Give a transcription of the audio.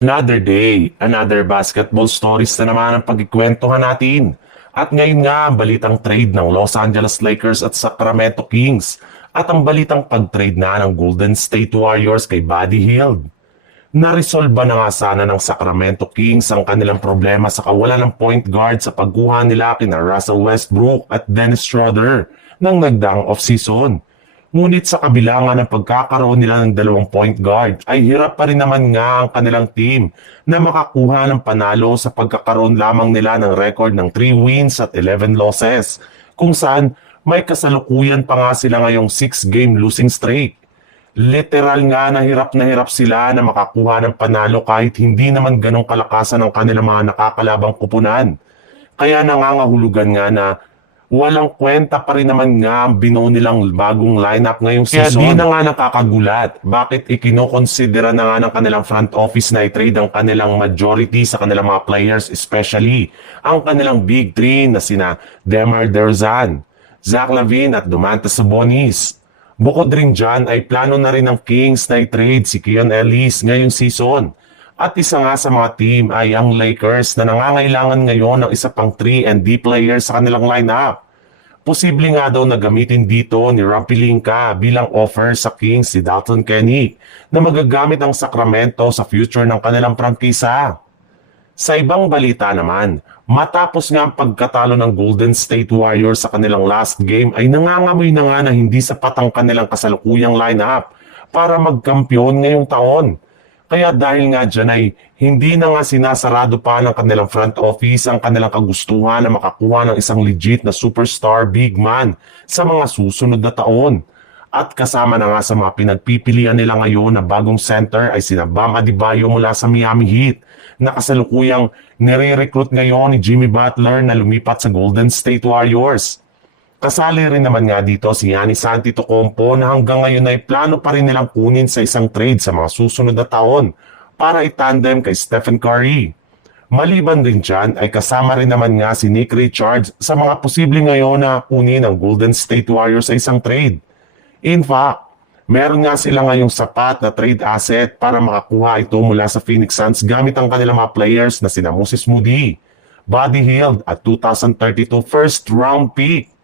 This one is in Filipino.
Another day, another basketball stories na naman ang pagkikwentuhan natin. At ngayon nga ang balitang trade ng Los Angeles Lakers at Sacramento Kings at ang balitang pag-trade na ng Golden State Warriors kay Buddy Hield. Naresolba na nga sana ng Sacramento Kings ang kanilang problema sa kawalan ng point guard sa pagkuha nila kina Russell Westbrook at Dennis Schroeder ng nagdaang offseason. Ngunit sa kabila nga ng pagkakaroon nila ng dalawang point guard ay hirap pa rin naman nga ang kanilang team na makakuha ng panalo sa pagkakaroon lamang nila ng record ng 3 wins at 11 losses kung saan may kasalukuyan pa nga sila ngayong 6-game losing streak. Literal nga na hirap sila na makakuha ng panalo kahit hindi naman ganong kalakasan ang kanilang mga nakakalabang kupunan. Kaya nangangahulugan nga na walang kwenta pa rin naman nga ang binuo nilang bagong lineup ngayong season. Kaya di na nga nakakagulat bakit ikinokonsidera na nga ng kanilang front office na i-trade ang kanilang majority sa kanilang mga players, especially ang kanilang big three na sina DeMar DeRozan, Zach LaVine at Domantas Sabonis. Bukod rin dyan ay plano na rin ng Kings na i-trade si Keon Ellis ngayong season. At isa nga sa mga team ay ang Lakers na nangangailangan ngayon ng isa pang 3 and D players sa kanilang lineup. Posible nga daw na gamitin dito ni Rob Pelinka bilang offer sa Kings si Dalton Kenny na magagamit ang Sacramento sa future ng kanilang prangkisa. Sa ibang balita naman, matapos nga ang pagkatalo ng Golden State Warriors sa kanilang last game ay nangangamoy na nga na hindi sapat ang kanilang kasalukuyang lineup para magkampiyon ngayong taon. Kaya dahil nga dyan ay hindi na nga sinasarado pa ng kanilang front office ang kanilang kagustuhan na makakuha ng isang legit na superstar big man sa mga susunod na taon. At kasama na nga sa mga pinagpipilian nila ngayon na bagong center ay sina Bam Adebayo mula sa Miami Heat na kasalukuyang nire-recruit ngayon ni Jimmy Butler na lumipat sa Golden State Warriors. Kasali rin naman nga dito si Giannis Antetokounmpo na hanggang ngayon ay plano pa rin nilang kunin sa isang trade sa mga susunod na taon para itandem kay Stephen Curry. Maliban din dyan ay kasama rin naman nga si Nick Richards sa mga posibleng ngayon na kunin ng Golden State Warriors sa isang trade. In fact, meron nga sila ngayong sapat na trade asset para makakuha ito mula sa Phoenix Suns gamit ang kanilang mga players na sina Moses Moody, Buddy Hield at 2032 first round pick.